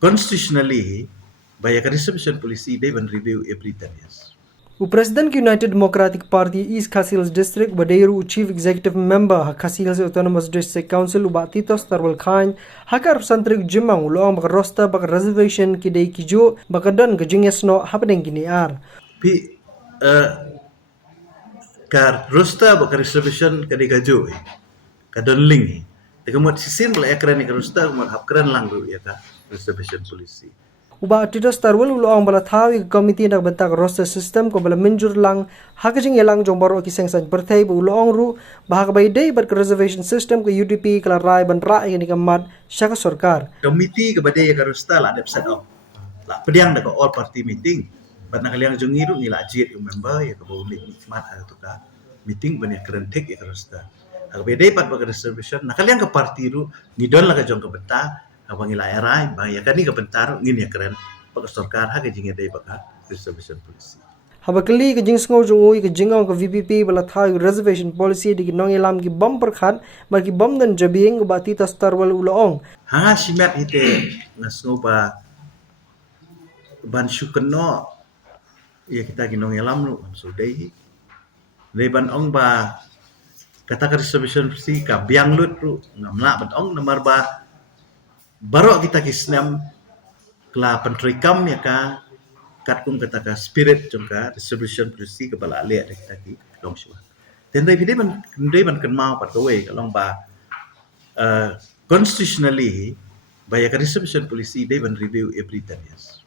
constitutionally by a distribution policy they will review every 10 years. O presidente do United Democratic Party East Casil's District Badeiru o Chief Executive Member ha Casil's Autonomous District Council uba Titos Tarwal Khan hakar santrik jemang uloang baka roster baka reservation kidai kijo baka don kajinges no happening gini ar. Pi kar roster baka reservation kadai kajo kadon ling tegamot sisin bala ekran ni roster kumot hapkran lang ru ya ka reservation policy. Uba Titos Tarwal uloang bala thawi komite nak bentak roster system ko bala menjur lang hakajing elang jong baro kiseng san pertai bu uloang ru bahak bai dei bat reservation system ko UDP kala rai ban ra ini kamat syaka sarkar. Komite ke badai ka roster la set up. La pediang da all party meeting. Bat nak liang jong ngiru ngila ajit yung member ya ka bau nikmat atau ka meeting ban ya kerentek ya ka roster. Ak bedai pat baka reservation nak liang ka party ru ngidon la ka jong ka benta abang ila erai bang ya kani ka bentar ngin ya keren baka sarkar ha ka jinga dai baka reservation policy. Habakali ke jing sngau jung ui ke jingong ke VPP bala thai reservation policy di nong elam ki bom perkhat mar ki bom dan jabing uba Titos Tarwal uloong. Ha simat ite ngasngau ba ban syukeno ya kita ginong elam lu so dai leban ong ba kata ka reservation policy ka biang lut ru ngamla bat ong nomor ba baru kita kisnam kela pentrikam ya ka katkum kata ka spirit jongka distribution policy ke bala ale ada kita ki long shua tendai bide ban kan mau pat kawai kalong ba constitutionally by a distribution policy they will review every 10 years.